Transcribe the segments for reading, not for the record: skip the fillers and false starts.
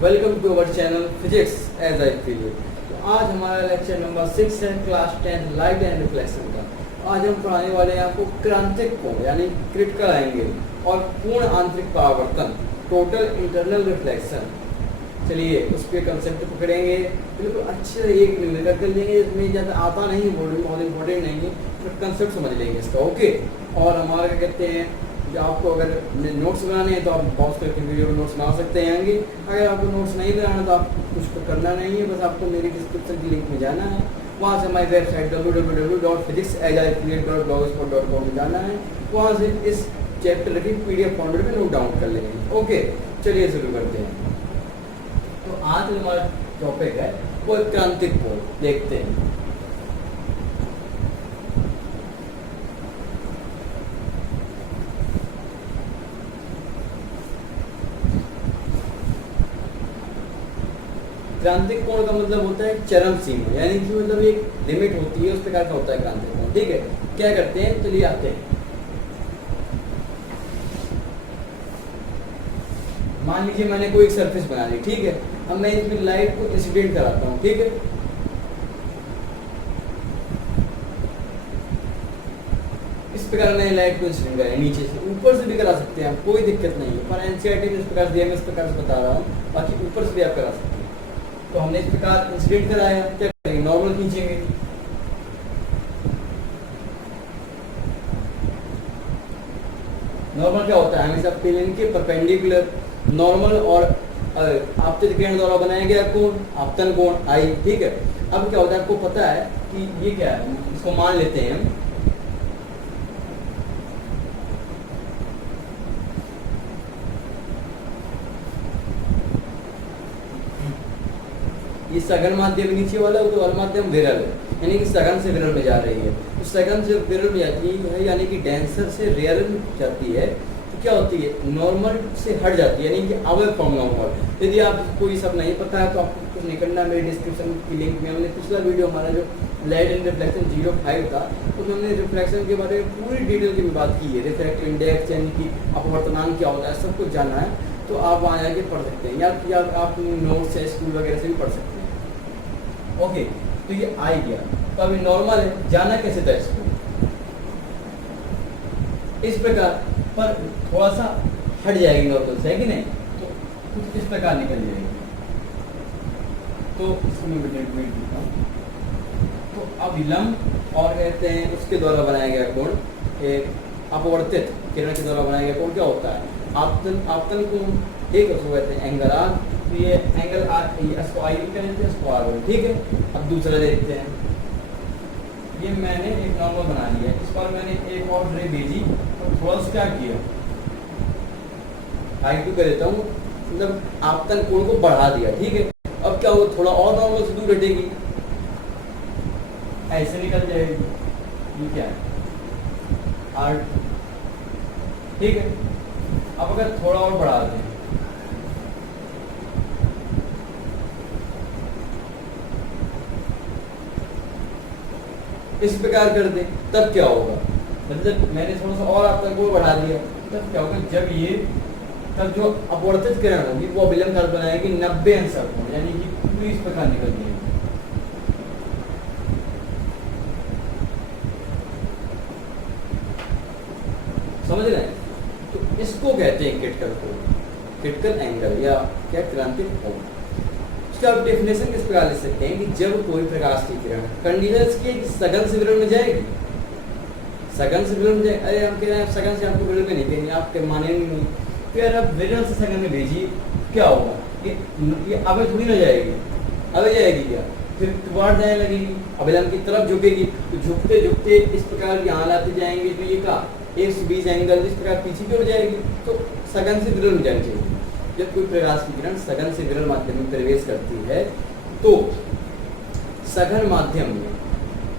Welcome to our channel physics as I feel. तो आज हमारा लेक्चर नंबर 6 है क्लास 10 लाइट एंड रिफ्लेक्शन का। आज हम पढ़ाने वाले हैं आपको क्रांतिक कोण यानी क्रिटिकल एंगल और पूर्ण आंतरिक परावर्तन टोटल इंटरनल रिफ्लेक्शन। चलिए उसके कंसेप्ट पकड़ेंगे, बिल्कुल अच्छे से एक मिनट कर लेंगे। इसमें ज़्यादा आता नहीं, बहुत इंपॉर्टेंट नहीं है, बट कंसेप्ट समझ लेंगे इसका। ओके, और हमारा क्या कहते हैं, आपको अगर नोट्स बनाने हैं तो आप पॉज करके वीडियो में नोट्स बना सकते हैं। अगर आपको नोट्स नहीं बनाना तो आप कुछ तो करना नहीं है, बस आपको मेरी डिस्क्रिप्शन की लिंक में जाना है, वहाँ से हमारी वेबसाइट www.physicsagilefieldblogspot.com में जाना है, वहाँ से इस चैप्टर की PDF फॉर्मेट में नोट डाउन कर लेंगे। ओके, चलिए शुरू करते हैं। तो आज हमारा टॉपिक है वो क्रांतिक कोण। देखते हैं। क्रांतिक कोण का मतलब होता है चरम सीमा, यानी कि मतलब एक लिमिट होती है, उस प्रकार का होता है क्रांतिक कोण। ठीक है, क्या करते हैं, चलिए आते हैं। मान लीजिए मैंने कोई एक सरफेस बना ली, ठीक है। अब मैं इसमें लाइट को इंसिडेंट कराता हूँ, ठीक है। इस प्रकार मैंने लाइट को इंसिडेंट कराया, नीचे से ऊपर से भी करा सकते हैं आप, कोई दिक्कत नहीं है, पर एनसीईआरटी में इस प्रकार दिया, मैं इस प्रकार से बता रहा हूँ, बाकी ऊपर से भी आप करा सकते हैं। तो हमने इस प्रकार इंसिडेंट कराया, क्या करेंगे, नॉर्मल खींचेंगे। नॉर्मल क्या होता है, हमेशा प्लेन के परपेंडिकुलर नॉर्मल और आपतित किरण द्वारा बनाया गया कोण आपतन कोण आई। ठीक है, अब क्या होता है, आपको पता है कि ये क्या है, इसको मान लेते हैं हम ये सघन माध्यम नीचे वाला, तो वाला माध्यम विरल है, यानी कि सघन से विरल में जा रही है। तो सघन से विरल में जाती है, यानी कि डेंसर से रेयर में जाती है, तो क्या होती है, नॉर्मल से हट जाती है, यानी कि अवे फ्रॉम नॉर्मल। यदि आपको ये सब नहीं पता है तो आपको कुछ नहीं करना, मेरे डिस्क्रिप्शन की लिंक में हमने पिछला वीडियो हमारा जो लाइट एंड रिफ्लेक्शन 05 था, उसमें हमने रिफ्लेक्शन के बारे में पूरी डिटेल की बात की है। रिफ्रैक्टिव इंडेक्स यानी कि अपवर्तनांक क्या होता है, सब कुछ जानना है तो आप वहाँ जाके पढ़ सकते हैं, या आप नोट्स से स्कूल वगैरह से भी पढ़ सकते हैं। ओके, तो ये आ ही गया। तो अभी नॉर्मल है, जाना कैसे था इसको, इस प्रकार, पर थोड़ा सा हट जाएगी नॉर्मल से, है कि नहीं, तो कुछ इस प्रकार निकल जाएगी। तो इसको मैं लिखता हूँ। तो अभिलंब और कहते हैं उसके द्वारा बनाया गया कोण, एक अपवर्तित किरण के द्वारा बनाया गया कोण क्या होता है, आपतन कोण। ठीक है, उसको कहते हैं एंगल आर। तो ये एंगल आर, इसको आई कहते हैं, इसको आर। ठीक है, अब दूसरा देखते हैं। ये मैंने एक नॉर्मल बना लिया, इस पर मैंने एक और रे भेजी और थोड़ा सा क्या किया, आई टू कर देता हूँ, मतलब आपतन कोण को बढ़ा दिया। ठीक है, अब क्या होगा, थोड़ा और नॉर्मल से दूर हटेगी, ऐसे निकल जाएगी। ये क्या है, आर। ठीक है, अब अगर थोड़ा और बढ़ा दें, इस प्रकार कर दें, तब क्या होगा, मतलब मैंने थोड़ा सा और आपका कोण बढ़ा दिया, तब क्या होगा, जब ये तब जो अपवर्तित किरण होगी वो अभिलंब काल बनाएगी 90 अंश कोण, यानी कि पूरी इस प्रकार निकल जाएगी। समझ रहे हैं, तो इसको कहते हैं क्रिटिकल कोण, क्रिटिकल एंगल या क्या क्रांतिक कोण। इसका आप डेफिनेशन किस प्रकार लिख सकते हैं कि जब कोई प्रकाश की किरण कंडीशंस की सघन से विरल में जाएगी, सघन से विरल में जाए, अरे हम कह रहे हैं सघन से आपको विरल में नहीं कहेंगे, आप मानेंगे नहीं, फिर आप विरल से सघन में भेजिए, क्या होगा, ये अबे थोड़ी ना जाएगी, अबे जाएगी क्या, फिर बाढ़ जाने लगेगी, अभिलंब की तरफ झुकेगी, तो झुकते झुकते इस प्रकार यहाँ लाते जाएंगे, तो ये का 120 एंगल इस प्रकार पीछे की ओर जाएगी, तो सघन से विरल में जानी चाहिए। जब कोई प्रकाश की किरण सघन से विरल माध्यम में प्रवेश करती है तो सघन माध्यम में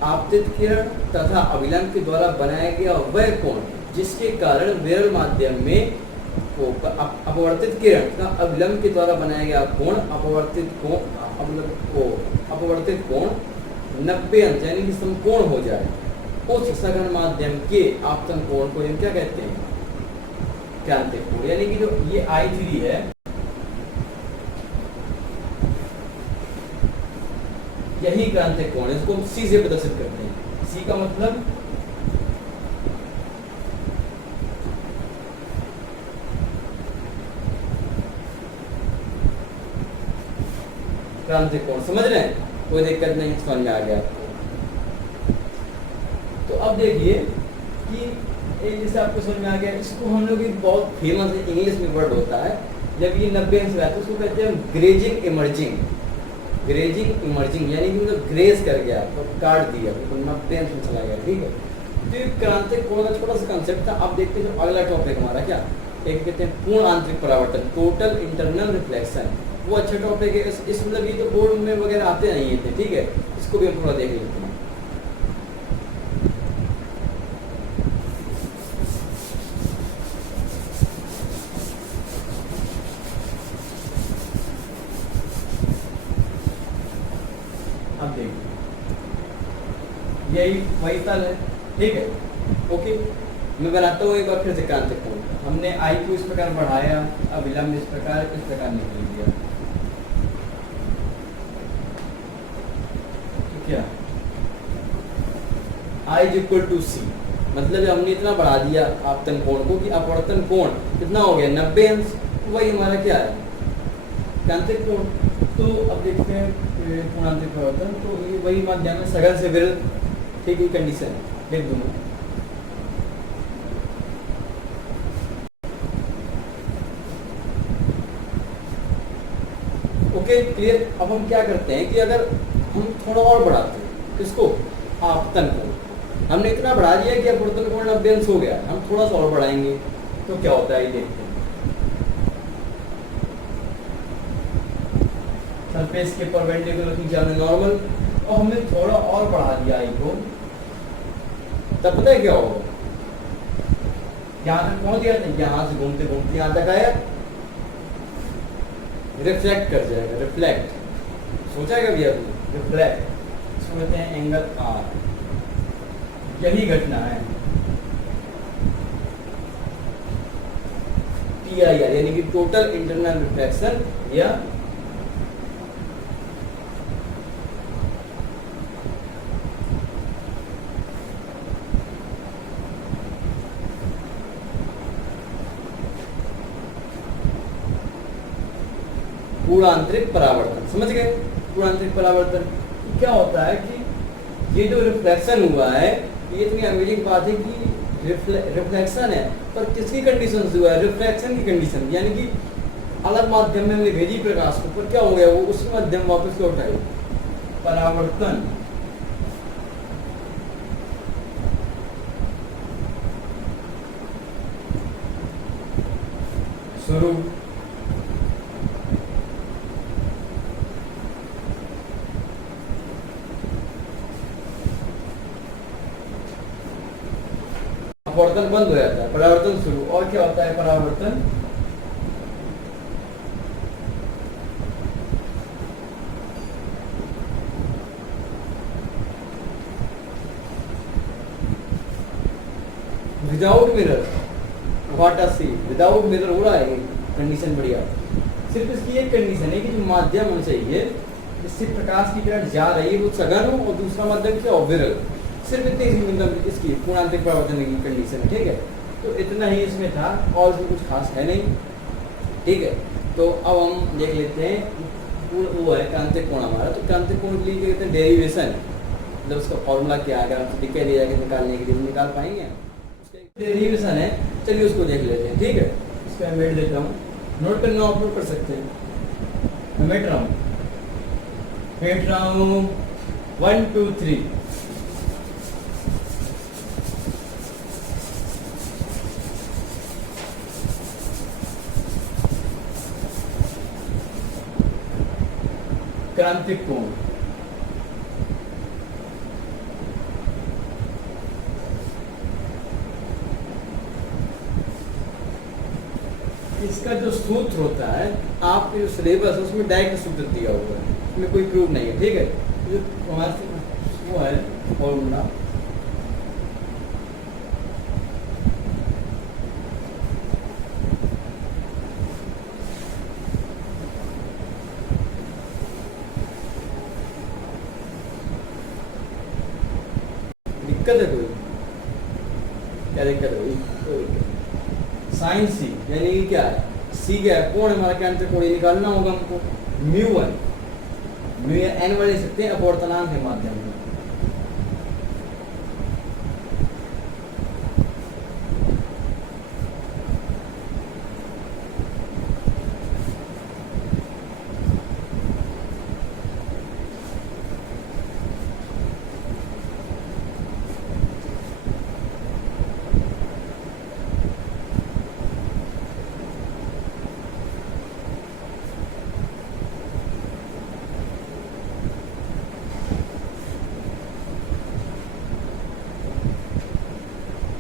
आपतित किरण तथा अभिलंब के द्वारा बनाया गया वह कोण जिसके कारण विरल माध्यम में अपवर्तित किरण तथा अभिलंब के द्वारा बनाया गया कोण अपवर्तित कोण 90 अंश यानी कि समकोण हो जाए, उस सघन माध्यम के आपतन कोण को हम क्या कहते हैं, क्रांतिक कोण। यानी कि जो ये I3 है, यही क्रांतिक कोण है, इसको हम सी से प्रदर्शित करते हैं। सी का मतलब क्रांतिक कोण, समझ रहे हैं, कोई दिक्कत नहीं, समझ में आ गया आपको। तो अब देखिए कि एक जैसे आपको समझ में आ गया, इसको हम लोग एक बहुत फेमस इंग्लिश में वर्ड होता है, जब ये 90 अंश रहता है उसको कहते हैं ग्रेजिंग इमर्जिंग। ग्रेजिंग इमर्जिंग यानी कि मतलब ग्रेज कर गया और काट दिया, तो 90 अंश में चला गया, ठीक है। तो ये क्रांतिक कोण का छोटा सा कंसेप्ट था। अब देखते हैं जो अगला टॉपिक हमारा क्या, एक कहते हैं पूर्ण आंतरिक परावर्तन, टोटल इंटरनल रिफ्लेक्शन। वो अच्छा टॉपिक है, इस मतलब ये तो बोर्ड में वगैरह आते नहीं थे, ठीक है, इसको भी हम थोड़ा देख लेते हैं। अब देखिए यही वही तल है, ठीक है, ओके। मैं बनाता हूँ एक बार फिर से क्रांतिक कोण। हमने आई को इस प्रकार बढ़ाया, अब विलंब इस प्रकार निकल गया, तो क्या I इज इक्वल टू सी, मतलब हमने इतना बढ़ा दिया आपतन कोण को कि अपवर्तन कोण कितना हो गया 90 अंश, वही हमारा क्या है क्रांतिक कोण। तो अब देखते हैं पूर्णांतरिक परावर्तन, तो ये वही माध्यम है सघन से विरुद्ध, ठीक है, कंडीशन लिख दूंगा। Okay clear. अब हम क्या करते हैं कि अगर हम थोड़ा और बढ़ाते हैं किसको, आपतन कोण, हमने इतना बढ़ा दिया कि अपवर्तन कोण 90 अंश हो गया, हम थोड़ा सा और बढ़ाएंगे तो क्या होता है ये देखते हैं। सरफेस के परपेंडिकुलर खींचा हमने नॉर्मल, और हमने थोड़ा और बढ़ा दिया आई को, तब पता है क्या होगा, यहाँ तक पहुंच गया था, यहाँ से घूमते घूमते यहाँ तक आया, रिफ्लेक्ट कर जाएगा, रिफ्लेक्ट सोचा कभी आपने, रिफ्लेक्ट, इसको कहते हैं एंगल आर, यही घटना है TIR यानी कि टोटल इंटरनल रिफ्लेक्शन या पूर्णांतरिक परावर्तन। समझ गए पूर्णांतरिक परावर्तन क्या होता है कि ये जो रिफ्लेक्शन हुआ है, ये इतनी अमेजिंग बात है कि रिफ्लेक्शन है, पर किसकी कंडीशन से हुआ है, रिफ्लेक्शन की कंडीशन, यानी कि अलग माध्यम में हमने भेजी प्रकाश को, पर क्या हो गया, वो उसी माध्यम वापस लौट आए, परावर्तन। शुरू अपवर्तन बंद हो जाता है, परावर्तन शुरू, और क्या होता है परावर्तन, without mirror, what a see, without mirror हो रहा है, कंडीशन बढ़िया। सिर्फ इसकी एक कंडीशन है कि जो माध्यम होना चाहिए जिससे प्रकाश की किरण जा रही है वो सघन हो, और दूसरा माध्यम क्या हो, विरल। सिर्फ इतनी मतलब इसकी पूर्णांतरिक परावर्तन की कंडीशन है, ठीक है। तो इतना ही इसमें था, और इसमें कुछ खास है नहीं, ठीक है। तो अब हम देख लेते हैं वो है क्रांतिक कोण हमारा। तो क्रांतिक कोण के लिए कहते हैं डेरिवेशन, मतलब उसका फॉर्मूला क्या है, अगर हमसे दिक्कत दिया जाए निकालने के लिए निकाल पाएंगे, उसका डेरिवेशन है, चलिए उसको देख लेते हैं, ठीक है। इसका मैं मेट देता हूँ, नोट करना आप लोग कर सकते हैं, मैं मेट रहा हूँ 1 2 3। क्रांतिक कोण, इसका जो सूत्र होता है, आपके जो सिलेबस है उसमें डायरेक्ट सूत्र दिया हुआ है, इसमें कोई प्रूफ नहीं है, ठीक है। जो हमारा वो है फॉर्मूला, दिक्कत है कोई? क्या दिक्कत है? साइन सी यानी कि क्या है? सी क्या है? कोण हमारा क्या अंतर कोण निकालना होगा हमको। म्यू वन, म्यू या एन वाले सकते हैं अपवर्तनांक के माध्यम में।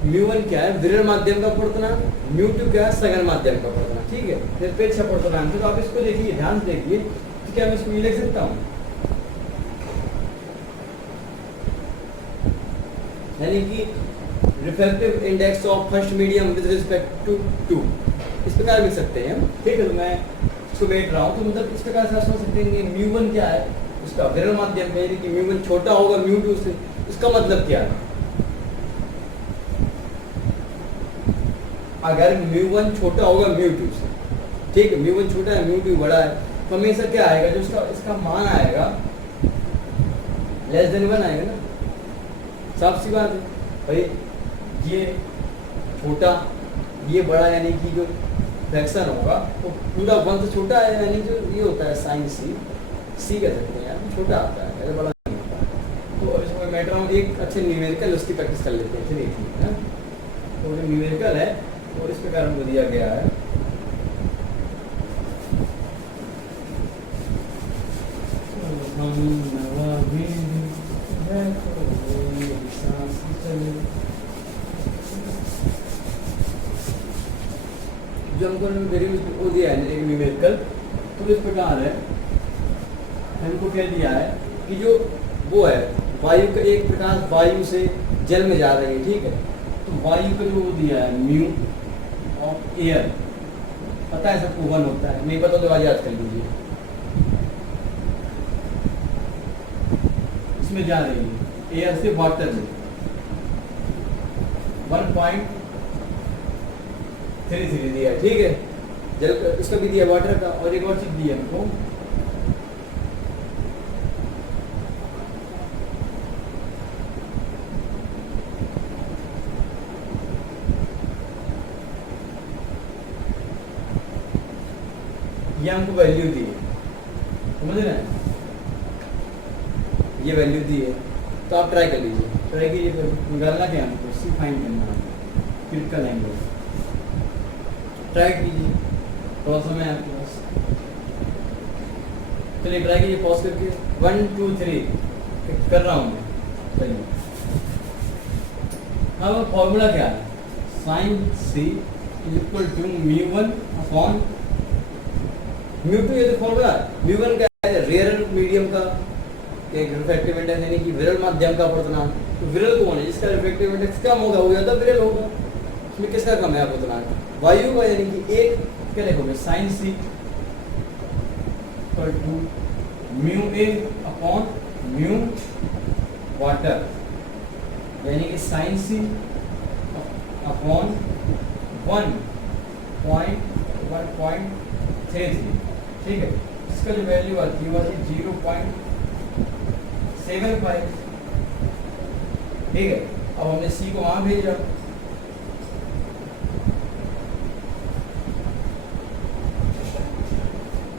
म्यू वन क्या है? विरल माध्यम का अपवर्तनांक। म्यू टू क्या है? सघन माध्यम का अपवर्तनांक। ठीक है, निरपेक्ष अपवर्तनांक। तो आप इसको देखिए, ध्यान से देखिए, तो क्या मैं इसको ये लिख सकता हूँ, यानी कि refractive index of first medium with respect to 2, इस प्रकार लिख सकते हैं हम। ठीक है, तो मैं इसको बैठ रहा हूँ, तो मतलब इस प्रकार से आप समझ सकते हैं कि म्यू वन क्या है, उसका विरल माध्यम का, यानी कि म्यू वन छोटा होगा म्यू टू से। इसका मतलब क्या है? अगर म्यू वन छोटा होगा म्यू टू से, ठीक है, म्यू वन छोटा है म्यू टू बड़ा है, तो हमेशा क्या आएगा, जो इसका मान आएगा लेस देन 1 आएगा ना। साफ सी बात है भाई, ये छोटा ये बड़ा, यानी कि जो फ्रैक्शन होगा वो पूरा 1 से छोटा है, यानी जो ये होता है साइन सी, सी कह सकते हैं यार, छोटा आता है, ऐसा बड़ा नहीं होता। तो अब इसमें बैठ रहा हूँ, एक अच्छे न्यूमेरिकल उसकी प्रैक्टिस कर लेते हैं। चलिए ठीक है, तो जो न्यूमेरिकल है और इस प्रकार हमको दिया गया है, जो हमको वो दिया है एक न्यूमेरिकल, तो इस प्रकार है, हमको क्या दिया है कि जो वो है वायु का एक प्रकार वायु से जल में जा रही है। ठीक है, तो वायु का जो वो दिया है म्यू ऑफ एयर, पता है सबको 1 होता है, नहीं पता तो आज याद कर लीजिए। इसमें जा रही है एयर से वाटर में 1.33 दिया है। ठीक है, जल इसका भी दिया वाटर का, और एक और चीज दी है हमको, ये हमको वैल्यू दी है, समझ रहे हैं, ये वैल्यू दी है। तो आप ट्राई कर लीजिए, ट्राई कीजिए, निकालना क्या है हमको, सी फाइंड करना है, क्रिटिकल एंगल। ट्राई कीजिए, थोड़ा समय है आपके पास, चलिए ट्राई कीजिए पॉज करके। 1 2 3 कर रहा हूँ मैं। चलिए, अब फॉर्मूला क्या है, sine C is equal to mu one upon mu two. ये तो फॉर्मूला है। म्यू वन क्या है, रेयर मीडियम का एक रिफ्रैक्टिव इंडेक्स, यानी कि विरल माध्यम का अपवर्तनांक। तो विरल कौन है, जिसका रिफ्रैक्टिव इंडेक्स कम होगा वो ज्यादा विरल होगा। इसमें किसका कम है अपवर्तनांक, वायु का, यानी कि एक क्या लिखोगे, sine C equal to mu A upon mu water, यानी कि साइन सी अपॉन 1.33। ठीक है, इसका जो वैल्यू आती है वो 0.75। ठीक है, अब हमने सी को वहां भेजा,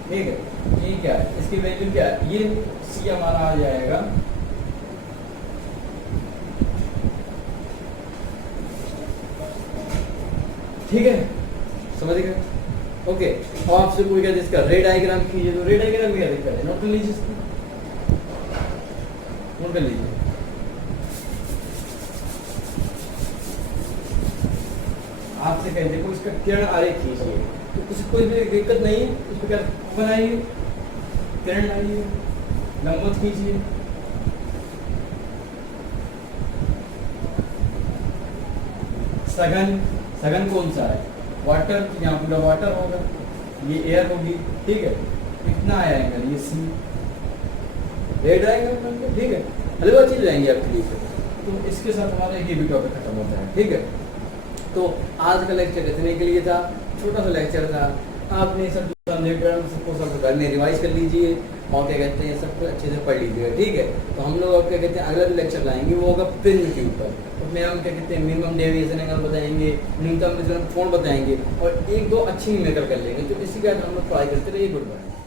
ठीक है, ये क्या है, इसकी वैल्यू क्या है, ये सी हमारा आ जाएगा ठीक है, समझ गए। ओके, अब आपसे कोई क्या इसका रे डायग्राम कीजिए, तो रे डायग्राम क्या दिक्कत है, नोट कर लीजिए, नोट कर लीजिए। आपसे कहें देखो इसका किरण आरेख खींचिए, तो कुछ कोई भी दिक्कत नहीं है, उस पर क्या बनाइए, किरण लाइए, लंबवत खींचिए, सघन, सघन कौन सा है, वाटर, यहाँ पूरा वाटर होगा, ये एयर होगी। ठीक है, कितना आया एंगल, ये सी रेड एंगल, ठीक है, हलवा चीज रहेंगे आपके लिए। तो इसके साथ हमारा ये भी टॉपिक खत्म होता है, ठीक है। तो आज का लेक्चर इतने के लिए था, छोटा सा लेक्चर था। आपने सब सबको सब घर में रिवाइज कर लीजिए और क्या कहते हैं सबको अच्छे से पढ़ लीजिएगा, ठीक है। तो हम लोग अब क्या कहते हैं अगला जो लेक्चर लाएंगे वो होगा प्रिज्म के ऊपर। उसमें हम क्या कहते हैं मिनिमम डेविएशन एंगल बताएंगे, न्यूनतम कोण बताएंगे और एक दो अच्छी न्यूमेरिकल कर लेंगे। तो इसी का हम लोग ट्राई करते रहिए। Good bye.